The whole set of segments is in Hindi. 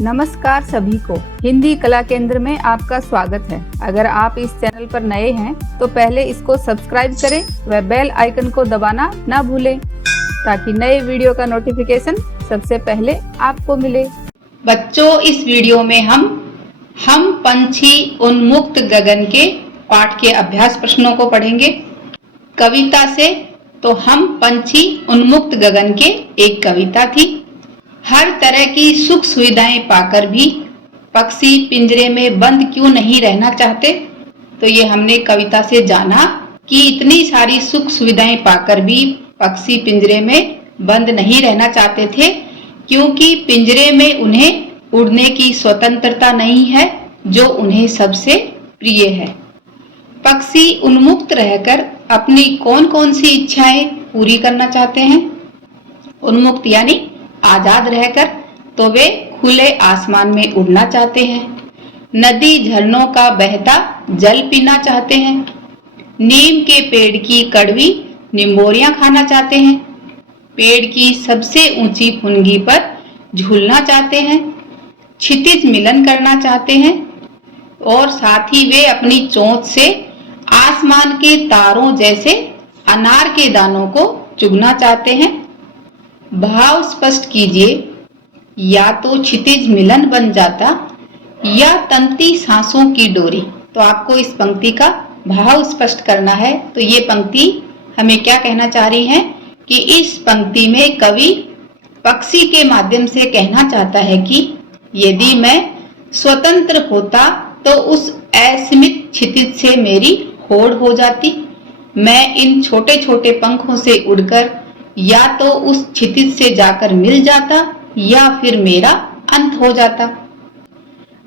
नमस्कार सभी को, हिंदी कला केंद्र में आपका स्वागत है। अगर आप इस चैनल पर नए हैं तो पहले इसको सब्सक्राइब करें व बेल आइकन को दबाना ना भूलें ताकि नए वीडियो का नोटिफिकेशन सबसे पहले आपको मिले। बच्चों, इस वीडियो में हम पंछी उन्मुक्त गगन के पाठ के अभ्यास प्रश्नों को पढ़ेंगे। कविता से तो हम पंछी उन्मुक्त गगन के एक कविता थी। हर तरह की सुख सुविधाएं पाकर भी पक्षी पिंजरे में बंद क्यों नहीं रहना चाहते। तो ये हमने कविता से जाना कि इतनी सारी सुख सुविधाएं पाकर भी पक्षी पिंजरे में बंद नहीं रहना चाहते थे, क्योंकि पिंजरे में उन्हें उड़ने की स्वतंत्रता नहीं है जो उन्हें सबसे प्रिय है। पक्षी उन्मुक्त रहकर अपनी कौन कौन सी इच्छाएं पूरी करना चाहते हैं। उन्मुक्त यानी आजाद रहकर तो वे खुले आसमान में उड़ना चाहते हैं। नदी झरनों का बहता जल पीना चाहते हैं। नीम के पेड़ की कड़वी निम्बोरियां खाना चाहते हैं। पेड़ की सबसे ऊंची फुनगी पर झूलना चाहते हैं। क्षितिज मिलन करना चाहते हैं और साथ ही वे अपनी चोंच से आसमान के तारों जैसे अनार के दानों को चुगना चाहते हैं। भाव स्पष्ट कीजिए, या तो क्षितिज मिलन बन जाता या तंती सांसों की डोरी। तो आपको इस पंक्ति का भाव स्पष्ट करना है। तो ये पंक्ति हमें क्या कहना चाह रही है कि इस पंक्ति में कवि पक्षी के माध्यम से कहना चाहता है कि यदि मैं स्वतंत्र होता तो उस असीमित क्षितिज से मेरी होड़ हो जाती। मैं इन छोटे छोटे पंखों से उड़कर या तो उस क्षितिज से जाकर मिल जाता या फिर मेरा अंत हो जाता।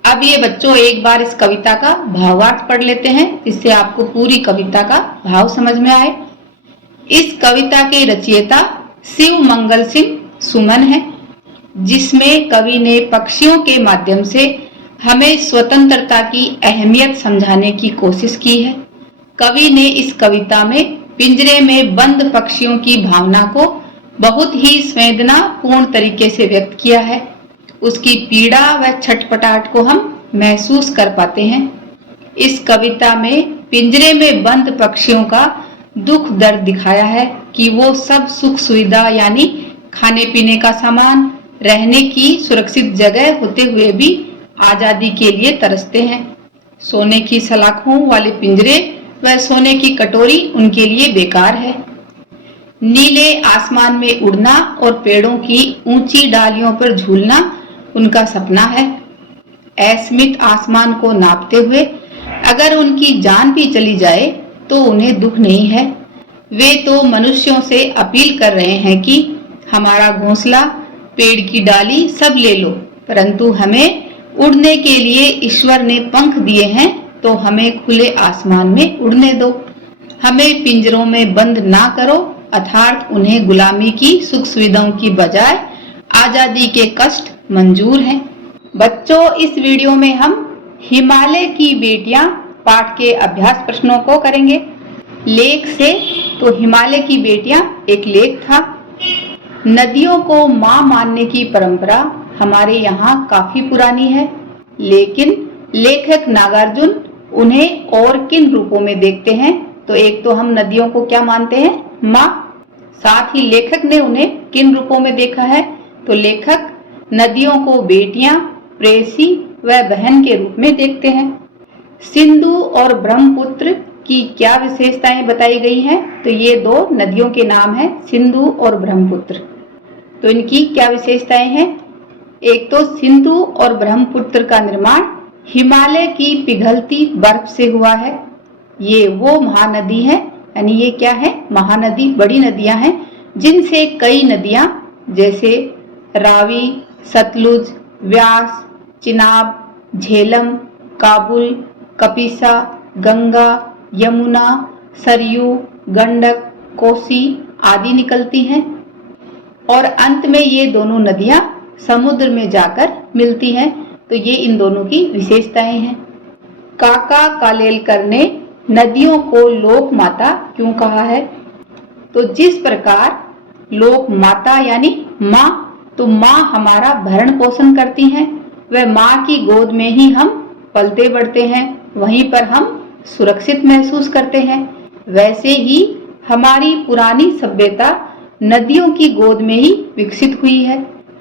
अब ये बच्चों एक बार इस कविता का भावार्थ पढ़ लेते हैं, इससे आपको पूरी कविता का भाव समझ में आए। इस कविता के रचयिता शिव मंगल सिंह सुमन है, जिसमें कवि ने पक्षियों के माध्यम से हमें स्वतंत्रता की अहमियत समझाने की कोशिश की है। कवि ने इस कविता में पिंजरे में बंद पक्षियों की भावना को बहुत ही संवेदनापूर्ण तरीके से व्यक्त किया है। उसकी पीड़ा व छटपटाहट को हम महसूस कर पाते हैं। इस कविता में पिंजरे में बंद पक्षियों का दुख दर्द दिखाया है कि वो सब सुख सुविधा यानी खाने पीने का सामान, रहने की सुरक्षित जगह होते हुए भी आजादी के लिए तरसते हैं। सोने की सलाखों वाले पिंजरे वह सोने की कटोरी उनके लिए बेकार है। नीले आसमान में उड़ना और पेड़ों की ऊंची डालियों पर झूलना उनका सपना है। असीमित आसमान को नापते हुए अगर उनकी जान भी चली जाए तो उन्हें दुख नहीं है। वे तो मनुष्यों से अपील कर रहे हैं कि हमारा घोंसला, पेड़ की डाली सब ले लो, परंतु हमें उड़ने के लिए ईश्वर ने पंख दिए हैं तो हमें खुले आसमान में उड़ने दो। हमें पिंजरों में बंद ना करो, अर्थात उन्हें गुलामी की सुख सुविधाओं की बजाय आजादी के कष्ट मंजूर हैं। बच्चों, इस वीडियो में हम हिमालय की बेटियां पाठ के अभ्यास प्रश्नों को करेंगे। लेख से तो हिमालय की बेटियां एक लेख था। नदियों को मां मानने की परंपरा हमारे यहाँ काफी पुरानी है, लेकिन लेखक नागार्जुन उन्हें और किन रूपों में देखते हैं। तो एक तो हम नदियों को क्या मानते हैं, माँ। साथ ही लेखक ने उन्हें किन रूपों में देखा है, तो लेखक नदियों को बेटियां, प्रेयसी व बहन के रूप में देखते हैं। सिंधु और ब्रह्मपुत्र की क्या विशेषताएं बताई गई हैं, तो ये दो नदियों के नाम हैं, सिंधु और ब्रह्मपुत्र। तो इनकी क्या विशेषताएं हैं। एक तो सिंधु और ब्रह्मपुत्र का निर्माण हिमालय की पिघलती बर्फ से हुआ है। ये वो महानदी है, यानी ये क्या है, महानदी, बड़ी नदियां हैं, जिनसे कई नदियां जैसे रावी, सतलुज, व्यास, चिनाब, झेलम, काबुल, कपिसा, गंगा, यमुना, सरयू, गंडक, कोसी आदि निकलती हैं। और अंत में ये दोनों नदियां समुद्र में जाकर मिलती हैं। तो ये इन दोनों की विशेषताएं हैं। काका कालेलकर ने नदियों को लोक माता क्यों कहा है, तो जिस प्रकार लोक माता यानी माँ, तो माँ हमारा भरण पोषण करती हैं, वह माँ की गोद में ही हम पलते बढ़ते हैं, वहीं पर हम सुरक्षित महसूस करते हैं। वैसे ही हमारी पुरानी सभ्यता नदियों की गोद में ही विकसित हुई है।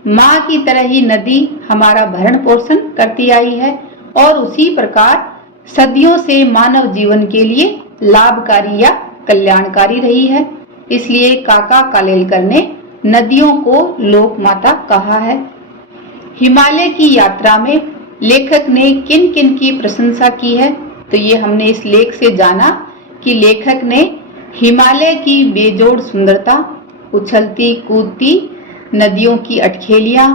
माँ की तरह ही नदी हमारा भरण पोषण करती आई है और उसी प्रकार सदियों से मानव जीवन के लिए लाभकारी या कल्याणकारी रही है। इसलिए काका कालेलकर ने नदियों को लोक माता कहा है। हिमालय की यात्रा में लेखक ने किन किन की प्रशंसा की है, तो ये हमने इस लेख से जाना कि लेखक ने हिमालय की बेजोड़ सुंदरता, उछलती कूदती नदियों की अटखेलियां,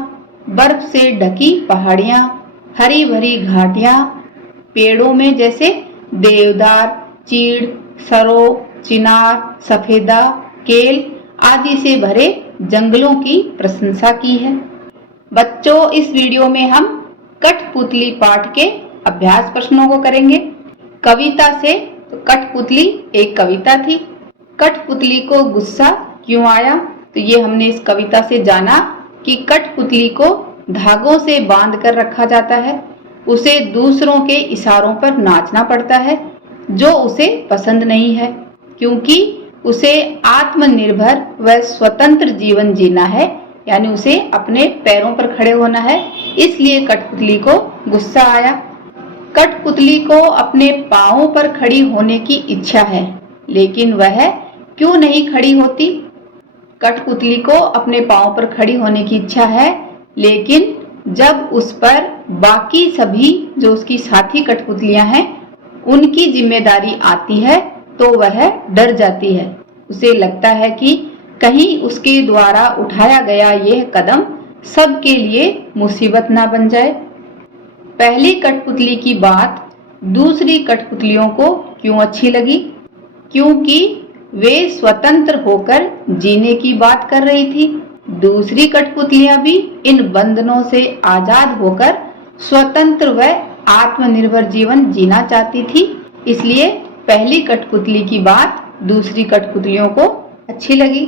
बर्फ से ढकी पहाड़ियां, हरी भरी घाटियां, पेड़ों में जैसे देवदार, चीड़, सरो, चिनार, सफेदा, केल आदि से भरे जंगलों की प्रशंसा की है। बच्चों, इस वीडियो में हम कठपुतली पाठ के अभ्यास प्रश्नों को करेंगे। कविता से, तो कठपुतली एक कविता थी। कठपुतली को गुस्सा क्यों आया, तो ये हमने इस कविता से जाना कि कठपुतली को धागों से बांध कर रखा जाता है। उसे दूसरों के इशारों पर नाचना पड़ता है, जो उसे पसंद नहीं है, क्योंकि उसे आत्मनिर्भर व स्वतंत्र जीवन जीना है, यानी उसे अपने पैरों पर खड़े होना है। इसलिए कठपुतली को गुस्सा आया। कठपुतली को अपने पांवों पर खड़ी होने की इच्छा है, लेकिन वह क्यों नहीं खड़ी होती? कठपुतली को अपने पांवों पर खड़ी होने की इच्छा है, लेकिन जब उस पर बाकी सभी जो उसकी साथी कठपुतलियां हैं उनकी जिम्मेदारी आती है तो वह डर जाती है। उसे लगता है कि कहीं उसके द्वारा उठाया गया यह कदम सबके लिए मुसीबत ना बन जाए। पहली कठपुतली की बात दूसरी कठपुतलियों को क्यों अच्छी लगी? क्योंकि वे स्वतंत्र होकर जीने की बात कर रही थी। दूसरी कठपुतलियां भी इन बंधनों से आजाद होकर स्वतंत्र व आत्मनिर्भर जीवन जीना चाहती थी। इसलिए पहली कठपुतली की बात दूसरी कठपुतलियों को अच्छी लगी।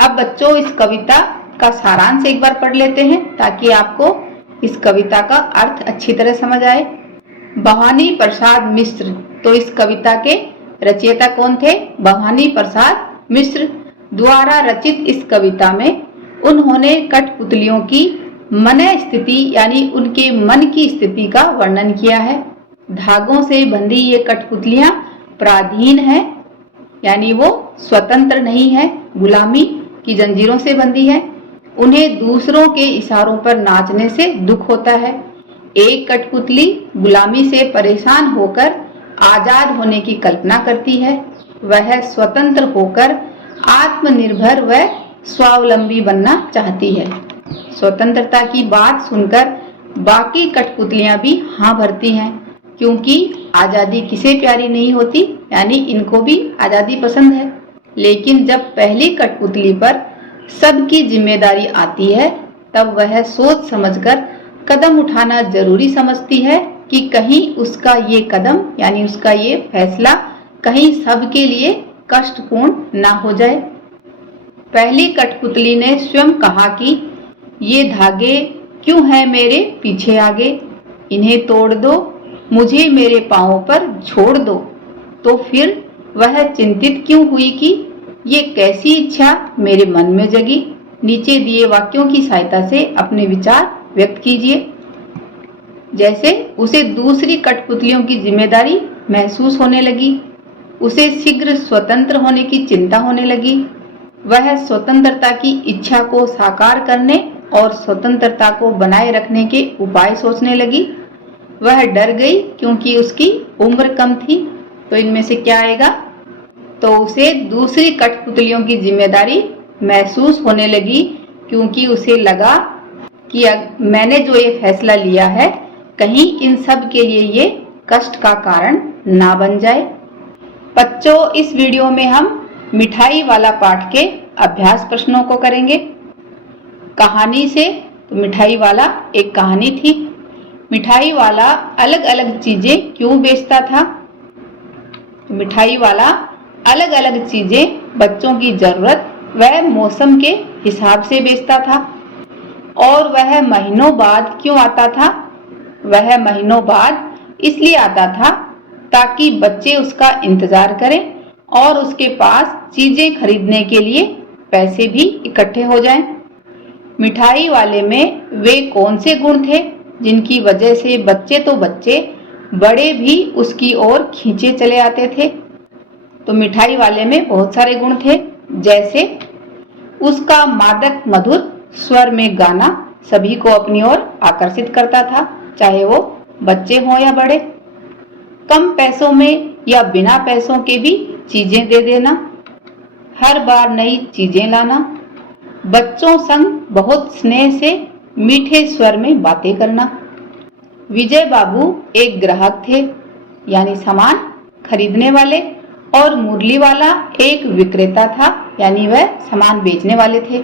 अब बच्चों, इस कविता का सारांश एक बार पढ़ लेते हैं ताकि आपको इस कविता का अर्थ अच्छी तरह समझ आए। भवानी प्रसाद मिश्र, तो इस कविता के रचयिता कौन थे? भवानी प्रसाद मिश्र द्वारा रचित इस कविता में उन्होंने कठपुतलियों की मनः स्थिति यानी उनके मन की स्थिति का वर्णन किया है। धागों से बंधी ये कठपुतलियां पराधीन हैं, यानी वो स्वतंत्र नहीं है, गुलामी की जंजीरों से बंधी है। उन्हें दूसरों के इशारों पर नाचने से दुख होता है। एक कठपुतली गुलामी से परेशान होकर आजाद होने की कल्पना करती है। वह स्वतंत्र होकर आत्मनिर्भर व स्वावलंबी बनना चाहती है। स्वतंत्रता की बात सुनकर बाकी कठपुतलियां भी हाँ भरती हैं, क्योंकि आजादी किसे प्यारी नहीं होती, यानी इनको भी आजादी पसंद है। लेकिन जब पहली कठपुतली पर सबकी जिम्मेदारी आती है, तब वह सोच समझकर कदम उठाना जरूरी समझती है कि कहीं उसका ये कदम यानी उसका ये फैसला कहीं सबके लिए कष्टपूर्ण ना हो जाए। पहली कठपुतली ने स्वयं कहा कि ये धागे क्यों हैं मेरे पीछे आगे, इन्हें तोड़ दो, मुझे मेरे पांवों पर छोड़ दो। तो फिर वह चिंतित क्यों हुई कि ये कैसी इच्छा मेरे मन में जगी? नीचे दिए वाक्यों की सहायता से अपने विचार व्यक्त कीजिए। जैसे उसे दूसरी कठपुतलियों की जिम्मेदारी महसूस होने लगी, उसे शीघ्र स्वतंत्र होने की चिंता होने लगी। वह स्वतंत्रता की इच्छा को साकार करने और स्वतंत्रता को बनाए रखने के उपाय सोचने लगी। वह डर गई क्योंकि उसकी उम्र कम थी। तो इनमें से क्या आएगा? तो उसे दूसरी कठपुतलियों की जिम्मेदारी महसूस होने लगी, क्योंकि उसे लगा कि मैंने जो ये फैसला लिया है कहीं इन सब के लिए ये कष्ट का कारण ना बन जाए। बच्चों, इस वीडियो में हम मिठाई वाला पाठ के अभ्यास प्रश्नों को करेंगे। कहानी से, तो मिठाई वाला एक कहानी थी। मिठाई वाला अलग अलग चीजें क्यों बेचता था? मिठाई वाला अलग अलग चीजें बच्चों की जरूरत व मौसम के हिसाब से बेचता था। और वह महीनों बाद क्यों आता था? वह महीनों बाद इसलिए आता था ताकि बच्चे उसका इंतजार करें और उसके पास चीजें खरीदने के लिए पैसे भी इकट्ठे हो जाएं। मिठाई वाले में वे कौन से गुण थे जिनकी वजह से बच्चे तो बच्चे बड़े भी उसकी ओर खींचे चले आते थे? तो मिठाई वाले में बहुत सारे गुण थे, जैसे उसका मादक मधुर स्वर में गाना सभी को अपनी ओर आकर्षित करता था, चाहे वो बच्चे हों या बड़े। कम पैसों में या बिना पैसों के भी चीजें दे देना, हर बार नई चीजें लाना, बच्चों संग बहुत स्नेह से मीठे स्वर में बातें करना। विजय बाबू एक ग्राहक थे, यानी सामान खरीदने वाले, और मुरली वाला एक विक्रेता था, यानी वह सामान बेचने वाले थे।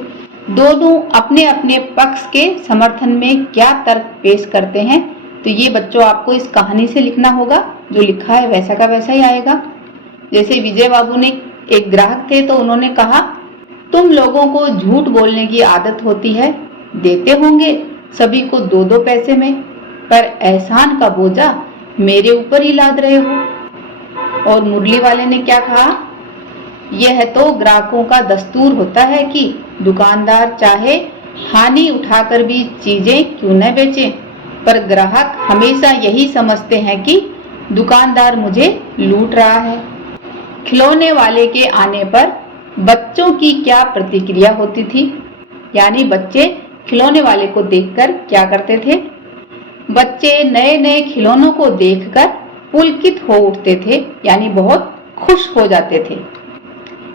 दोनों अपने अपने पक्ष के समर्थन में क्या तर्क पेश करते हैं, तो ये बच्चों आपको इस कहानी से लिखना होगा। जो लिखा है वैसा का वैसा ही आएगा। जैसे विजय बाबू ने एक ग्राहक थे तो उन्होंने कहा, तुम लोगों को झूठ बोलने की आदत होती है, देते होंगे सभी को 2-2 पैसे में, पर एहसान का बोझा मेरे ऊपर ही लाद रहे हो। और मुरली वाले ने क्या कहा, यह तो ग्राहकों का दस्तूर होता है कि दुकानदार चाहे हानि उठाकर भी चीजें क्यों न बेचे, पर ग्राहक हमेशा यही समझते हैं कि दुकानदार मुझे लूट रहा है। खिलौने वाले के आने पर बच्चों की क्या प्रतिक्रिया होती थी, यानी बच्चे खिलौने वाले को देखकर क्या करते थे? बच्चे नए नए खिलौनों को देखकर पुलकित हो उठते थे, यानी बहुत खुश हो जाते थे।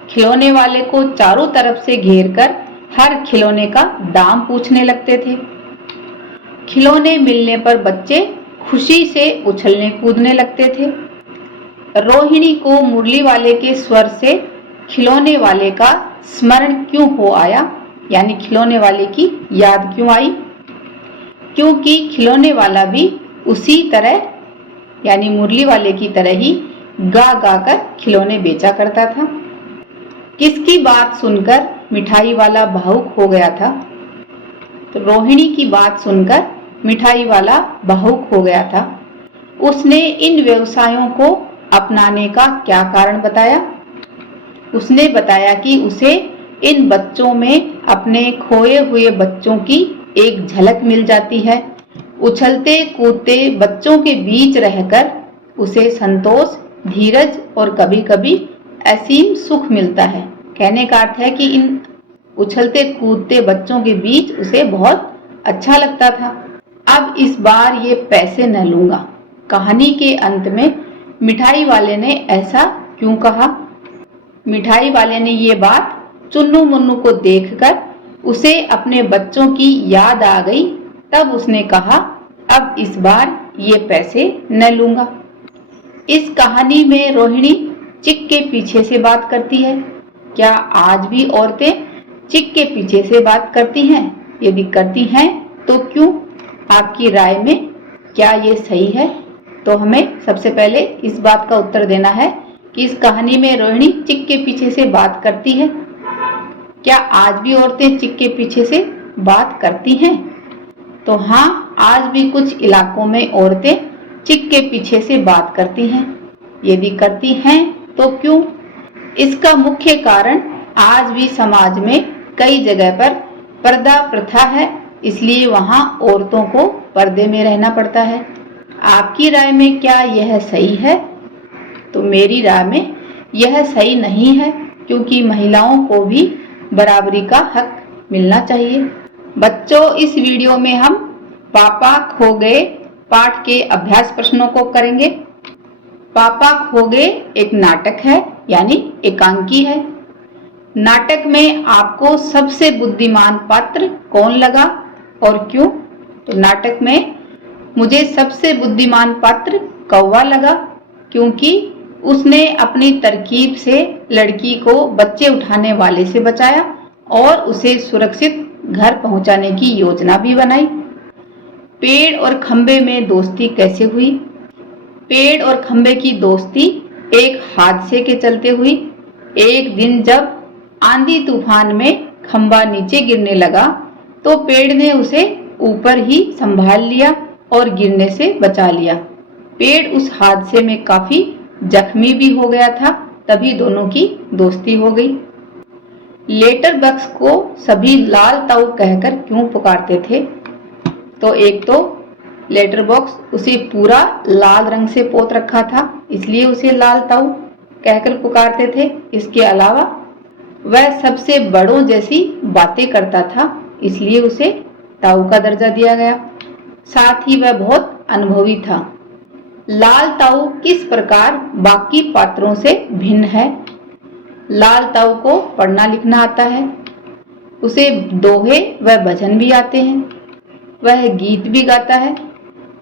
खिलौने वाले को चारों तरफ से घेरकर हर खिलौने का दाम पूछने लगते थे। खिलौने मिलने पर बच्चे खुशी से उछलने कूदने लगते थे। रोहिणी को मुरली वाले के स्वर से खिलौने वाले का स्मरण क्यों हो आया, यानी खिलौने वाले की याद क्यों आई? क्योंकि खिलौने वाला भी उसी तरह, यानी मुरली वाले की तरह ही गा गा कर खिलौने बेचा करता था। किसकी बात सुनकर मिठाई वाला भावुक हो गया था? तो रोहिणी की बात सुनकर मिठाई वाला भावुक हो गया था। उसने इन व्यवसायों को अपनाने का क्या कारण बताया? उसने बताया कि उसे इन बच्चों में अपने खोए हुए बच्चों की एक झलक मिल जाती है। उछलते कूदते बच्चों के बीच रहकर उसे संतोष, धीरज और कभी कभी असीम सुख मिलता है। कहने का अर्थ है कि इन उछलते कूदते बच्चों के बीच उसे बहुत अच्छा लगता था। अब इस बार ये पैसे न लूंगा। कहानी के अंत में मिठाई वाले ने ऐसा क्यों कहा? मिठाई वाले ने ये बात चुन्नू मुन्नू को देखकर उसे अपने बच्चों की याद आ गई। तब उसने कहा, अब इस बार ये पैसे न लूंगा। इस कहानी में रोहिणी चिक के पीछे से बात करती है। क्या आज भी औरतें चिक के पीछे से बात करती हैं? यदि करती हैं तो क्यों? आपकी राय में क्या ये सही है? तो हमें सबसे पहले इस बात का उत्तर देना है कि इस कहानी में रोहिणी चिक के पीछे से बात करती है। क्या आज भी औरतें चिक के पीछे से बात करती हैं? तो हाँ, आज भी कुछ इलाकों में औरतें चिक के पीछे से बात करती हैं। यदि करती हैं तो क्यों? इसका मुख्य कारण आज भी समाज में कई जगह पर पर्दा प्रथा है, इसलिए वहां औरतों को पर्दे में रहना पड़ता है। आपकी राय में क्या यह सही है? तो मेरी राय में यह सही नहीं है, क्योंकि महिलाओं को भी बराबरी का हक मिलना चाहिए। बच्चों, इस वीडियो में हम पापा खो गए पाठ के अभ्यास प्रश्नों को करेंगे। पापा खो गए एक नाटक है, यानी एकांकी है। नाटक में आपको सबसे बुद्धिमान पात्र कौन लगा और क्यों? तो नाटक में मुझे सबसे बुद्धिमान पात्र कौवा लगा, क्योंकि उसने अपनी तरकीब से लड़की को बच्चे उठाने वाले से बचाया और उसे सुरक्षित घर पहुंचाने की योजना भी बनाई। पेड़ और खंबे में दोस्ती कैसे हुई? पेड़ और खंबे की दोस्ती एक हादसे के चलते हुई। एक दिन जब आंधी तूफान में खंबा नीचे गिरने लगा तो पेड़ ने उसे ऊपर ही संभाल लिया और गिरने से बचा लिया। पेड़ उस हादसे में काफी जख्मी भी हो गया था, तभी दोनों की दोस्ती हो गई। लेटर बॉक्स को सभी लाल ताऊ कहकर क्यों पुकारते थे? तो एक तो लेटर बॉक्स उसे पूरा लाल रंग से पोत रखा था, इसलिए उसे लाल ताऊ कहकर पुकारते थे। इसके अलावा वह सबसे बड़ों जैसी बातें करता था, इसलिए उसे ताऊ का दर्जा दिया गया। साथ ही वह बहुत अनुभवी था। लाल ताऊ किस प्रकार बाकी पात्रों से भिन्न है? लाल ताऊ को पढ़ना लिखना आता है, उसे दोहे व भजन भी आते हैं, वह गीत भी गाता है,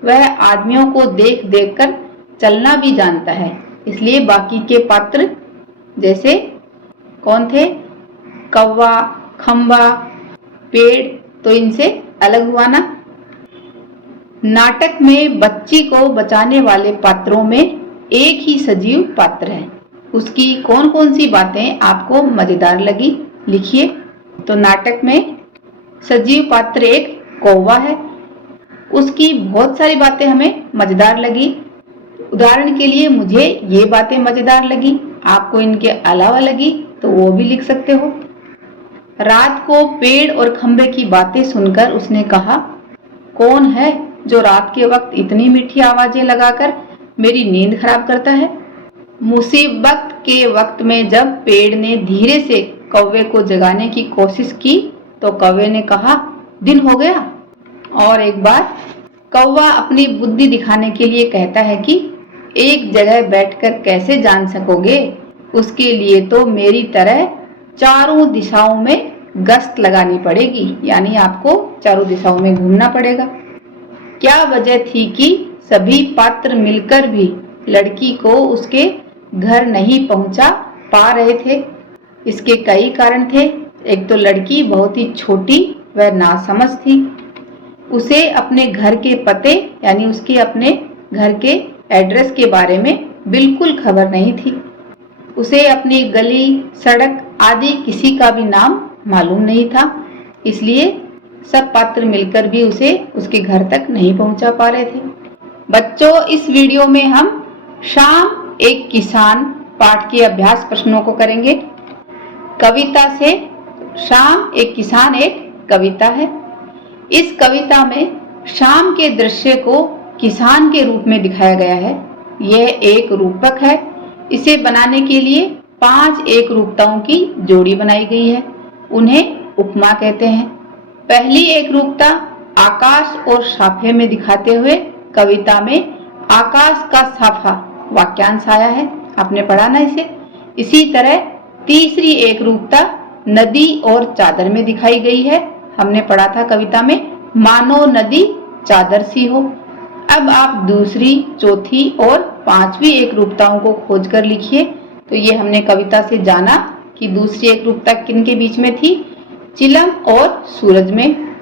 वह आदमियों को देख देख कर चलना भी जानता है। इसलिए बाकी के पात्र जैसे कौन थे? कौवा, खंबा, पेड़, तो इनसे अलग हुआ ना। नाटक में बच्ची को बचाने वाले पात्रों में एक ही सजीव पात्र है। उसकी कौन कौन सी बातें आपको मजेदार लगी, लिखिए। तो नाटक में सजीव पात्र एक कौवा है, उसकी बहुत सारी बातें हमें मजेदार लगी। उदाहरण के लिए मुझे ये बातें मजेदार लगी, आपको इनके अलावा लगी तो वो भी लिख सकते हो। रात को पेड़ और खंबे की बातें सुनकर उसने कहा, कौन है जो रात के वक्त इतनी मीठी आवाजें लगाकर मेरी नींद खराब करता है? मुसीबत के वक्त में जब पेड़ ने धीरे से कौवे को जगाने की कोशिश की तो कौवे ने कहा, दिन हो गया। और एक बार कौवा अपनी बुद्धि दिखाने के लिए कहता है कि एक जगह बैठकर कैसे जान सकोगे, उसके लिए तो मेरी तरह चारों दिशाओं में गश्त लगानी पड़ेगी, यानी आपको चारों दिशाओं में घूमना पड़ेगा। क्या वजह थी कि सभी पात्र मिलकर भी लड़की को उसके घर नहीं पहुंचा पा रहे थे? इसके कई कारण थे। एक तो लड़की बहुत ही छोटी व नासमझ थी, उसे अपने घर के पते यानी उसके अपने घर के एड्रेस के बारे में बिल्कुल खबर नहीं थी। उसे अपनी गली, सड़क आदि किसी का भी नाम मालूम नहीं था, इसलिए सब पात्र मिलकर भी उसे उसके घर तक नहीं पहुंचा पा रहे थे। बच्चों, इस वीडियो में हम शाम एक किसान पाठ के अभ्यास प्रश्नों को करेंगे। कविता से शाम एक किसान एक कविता है। इस कविता में शाम के दृश्य को किसान के रूप में दिखाया गया है। यह एक रूपक है। इसे बनाने के लिए 5 एक रूपताओं की जोड़ी बनाई गई है। उन्हें उपमा कहते हैं। पहली एक रूपता आकाश और साफे में दिखाते हुए कविता में आकाश का साफा वाक्यांश आया है, आपने पढ़ा ना इसे। इसी तरह तीसरी एक रूपता नदी और चादर में दिखाई गई है, हमने पढ़ा था कविता में मानो नदी चादर सी हो। अब आप दूसरी, चौथी और 5वीं एक रूपताओं को खोजकर लिखिए। तो ये हमने कविता से जाना कि दूसरी एक रूपता किनके बीच में थी? चिलम और सूरज में।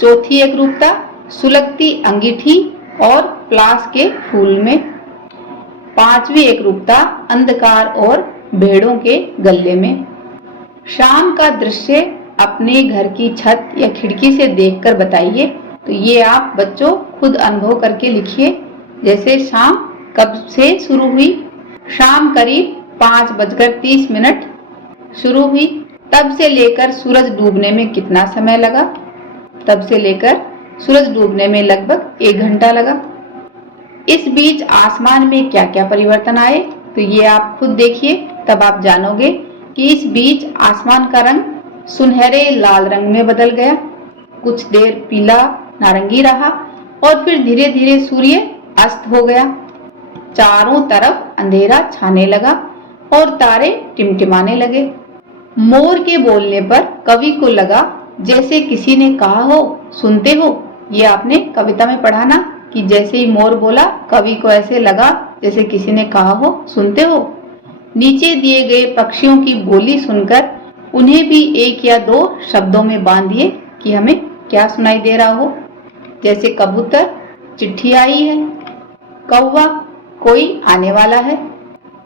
चौथी एक रूपता सुलगती अंगीठी और प्लास के फूल में। 5वीं एक रूपता अंधकार और भेड़ों के गले में। शाम का दृश्य अपने घर की छत या खिड़की से देखकर बताइए। तो ये आप बच्चों खुद अनुभव करके लिखिए। जैसे शाम कब से शुरू हुई? शाम करीब 5:30 शुरू हुई। तब से लेकर सूरज डूबने में कितना समय लगा? तब से लेकर सूरज डूबने में लगभग 1 घंटा लगा। इस बीच आसमान में क्या क्या परिवर्तन आए? तो ये आप खुद देखिए, तब आप जानोगे कि इस बीच आसमान का रंग सुनहरे लाल रंग में बदल गया, कुछ देर पीला नारंगी रहा और फिर धीरे धीरे सूर्य अस्त हो गया। चारों तरफ अंधेरा छाने लगा और तारे टिमटिमाने लगे। मोर के बोलने पर कवि को लगा जैसे किसी ने कहा हो, सुनते हो। ये आपने कविता में पढ़ा ना कि जैसे ही मोर बोला कवि को ऐसे लगा जैसे किसी ने कहा हो, सुनते हो। नीचे दिए गए पक्षियों की बोली सुनकर उन्हें भी 1 या 2 शब्दों में बांधिए कि हमें क्या सुनाई दे रहा हो। जैसे कबूतर, चिट्ठी आई है। कौवा, कोई आने वाला है।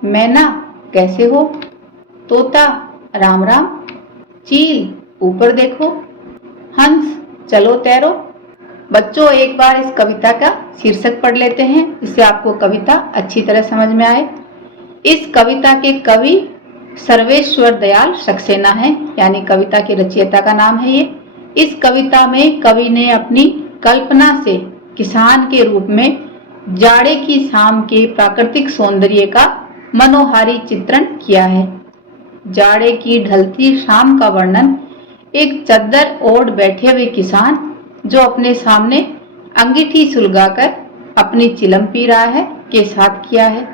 मैना, कैसे हो। तोता, राम राम। चील, ऊपर देखो। हंस चलो तैरो। बच्चों एक बार इस कविता का शीर्षक पढ़ लेते हैं, जिससे आपको कविता अच्छी तरह समझ में आए। इस कविता के कवि सर्वेश्वर दयाल सक्सेना हैं, यानी कविता के रचयिता का नाम है ये। इस कविता में कवि ने अपनी कल्पना से किसान के रूप में जाड़े की शाम के प्राकृतिक सौंदर्य का मनोहारी चित्रण किया है। जाड़े की ढलती शाम का वर्णन एक चद्दर ओढ़ बैठे हुए किसान जो अपने सामने अंगीठी सुलगाकर अपनी चिलम पी रहा है के साथ किया है।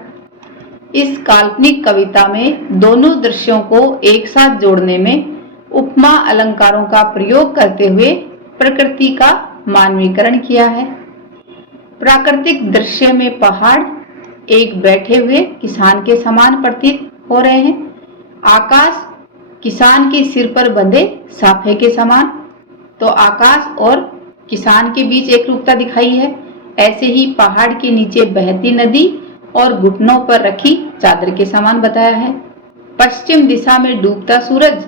इस काल्पनिक कविता में दोनों दृश्यों को एक साथ जोड़ने में उपमा अलंकारों का प्रयोग करते हुए प्रकृति का मानवीकरण किया है। प्राकृतिक दृश्य में पहाड़ एक बैठे हुए किसान के समान प्रतीत हो रहे हैं। आकाश किसान के सिर पर बंधे साफे के समान, तो आकाश और किसान के बीच एक रूपता दिखाई है। ऐसे ही पहाड़ के नीचे बहती नदी और घुटनों पर रखी चादर के समान बताया है। पश्चिम दिशा में डूबता सूरज,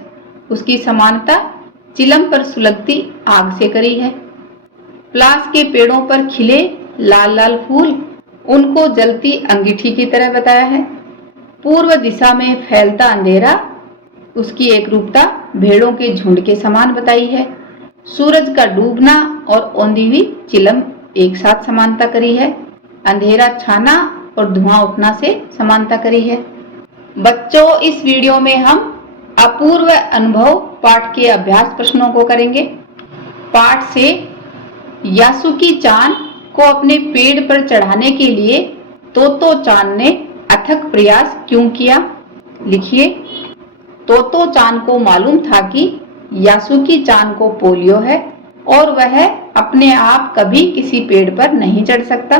उसकी समानता चिलम पर सुलगती आग से करी है। प्लास के पेड़ों पर खिले लाल लाल फूल, उनको जलती अंगीठी की तरह बताया है। पूर्व दिशा में फैलता अंधेरा, उसकी एक रूपता भेड़ों के झुंड के समान बताई है। सूरज का डूबना और औंधी हुई चिलम एक साथ समानता करी है। अंधेरा छाना और धुआं उठना से समानता करी है। बच्चों इस वीडियो में हम अपूर्व अनुभव पाठ के अभ्यास प्रश्नों को करेंगे। पाठ से यासुकी चान को अपने पेड़ पर चढ़ाने के लिए तोतो चान ने अथक प्रयास क्यों किया? लिखिए। तोतो चान को मालूम था कि यासुकी चान को पोलियो है और वह अपने आप कभी किसी पेड़ पर नहीं चढ़ सकता।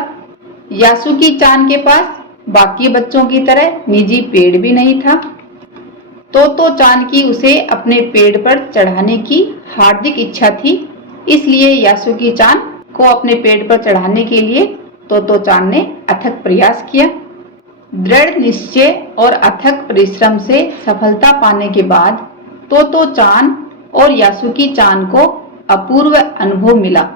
यासुकी चान के पास बाकी बच्चों की तरह निजी पेड़ भी नहीं था। तोतो चान की उसे अपने पेड़ पर चढ़ाने की हार्दिक इच्छा थी, इसलिए यासुकी चान को अपने पेड़ पर चढ़ाने के लिए तोतो चान ने अथक प्रयास किया। दृढ़ निश्चय और अथक परिश्रम से सफलता पाने के बाद तोतो चान और यासुकी चान को अपूर्व अनुभव मिला।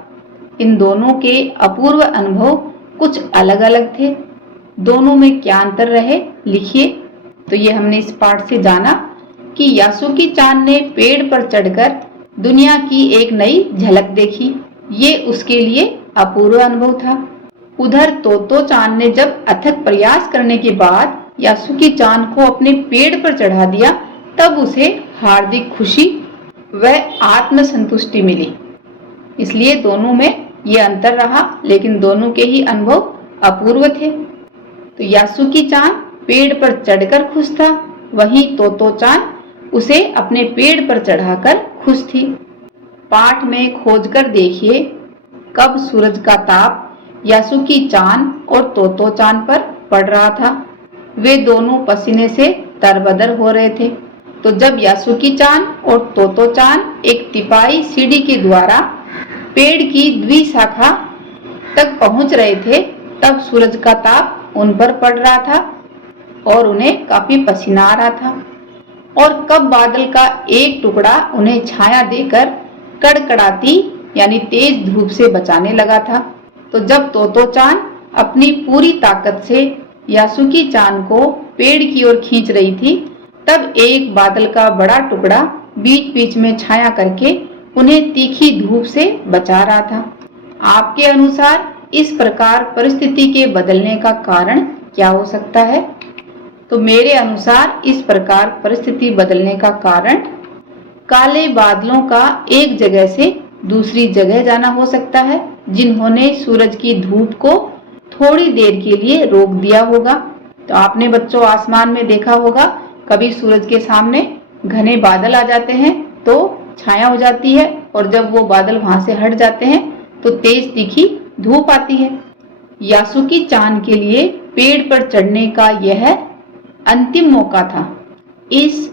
इन दोनों के अपूर्व अनुभव कुछ अलग अलग थे। दोनों में क्या अंतर रहे? लिखिए। तो ये हमने इस पाठ से जाना कि यासुकी चान ने पेड़ पर चढ़कर दुनिया की एक नई झलक देखी। ये उसके लिए अपूर्व अनुभव था। उधर तोतो चान ने जब अथक प्रयास करने के बाद यासुकी चान को अपने पेड़ पर चढ़ा दिया, तब उसे हार्दिक खुशी व आत्मसंतुष्टि मिली। इसलिए दोनों में ये अंतर रहा, लेकिन दोनों के ही अनुभव अपूर्व थे। तो यासुकी चान पेड़ पर चढ़कर खुश था, वहीं तोतो चान उसे अपने पेड़ पर चढ़ाकर खुश थी। पाठ में खोजकर देखिए कब सूरज का ताप यासुकी चान और तोतो चान पर पड़ रहा था। वे दोनों पसीने से तरबदर हो रहे थे। तो जब यासुकी चान और तोतो चान एक तिपाई सीढ़ी के द्वारा पेड़ की द्विशाखा तक पहुंच रहे थे, तब सूरज का ताप उन पर पड़ रहा था और उन्हें काफी पसीना आ रहा था। और कब बादल का एक टुकड़ा उन्हें छाया देकर कड़कड़ाती यानी तेज धूप से बचाने लगा था। तो जब तोतो चान अपनी पूरी ताकत से यासुकी चान को पेड़ की ओर खींच रही थी, तब एक बादल का बड़ा टुकड़ा बीच बीच में छाया करके उन्हें तीखी धूप से बचा रहा था। आपके अनुसार इस प्रकार परिस्थिति के बदलने का कारण क्या हो सकता है? तो मेरे अनुसार इस प्रकार परिस्थिति बदलने का कारण काले बादलों का एक जगह से दूसरी जगह जाना हो सकता है, जिन्होंने सूरज की धूप को थोड़ी देर के लिए रोक दिया होगा। तो आपने बच्चों आसमान में देखा होगा, कभी सूरज के सामने घने बादल आ जाते हैं तो छाया हो जाती है, और जब वो बादल वहां से हट जाते हैं तो तेज तीखी धूप आती है। यासुकी चान के लिए पेड़ पर चढ़ने का यह अंतिम मौका था। इस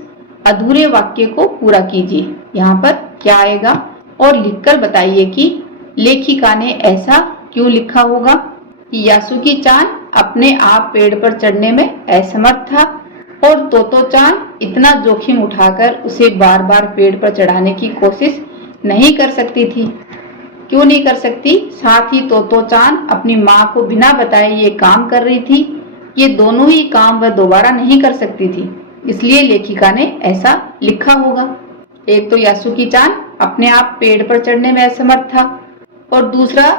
अधूरे वाक्य को पूरा कीजिए। यहाँ पर क्या आएगा और लिखकर बताइए कि लेखिका ने ऐसा क्यों लिखा होगा कि यासुकी चान अपने आप पेड़ पर चढ़ने में असमर्थ था और तोतो चान इतना जोखिम उठाकर उसे बार बार पेड़ पर चढ़ाने की कोशिश नहीं कर सकती थी। क्यों नहीं कर सकती? साथ ही तोतो चान अपनी माँ को बिना बताए ये काम कर रही थी। ये दोनों ही काम वह दोबारा नहीं कर सकती थी, इसलिए लेखिका ने ऐसा लिखा होगा। एक तो यासुकी चान अपने आप पेड़ पर चढ़ने में असमर्थ था और दूसरा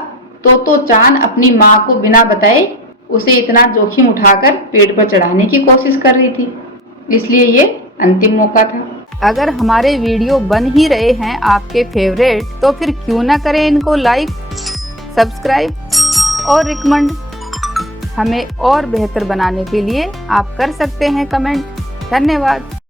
तोतो चान अपनी माँ को बिना बताए उसे इतना जोखिम उठाकर पेड़ पर चढ़ाने की कोशिश कर रही थी, इसलिए ये अंतिम मौका था। अगर हमारे वीडियो बन ही रहे हैं आपके फेवरेट, तो फिर क्यों ना करें इनको लाइक, सब्सक्राइब और रिकमेंड। हमें और बेहतर बनाने के लिए आप कर सकते हैं कमेंट। धन्यवाद।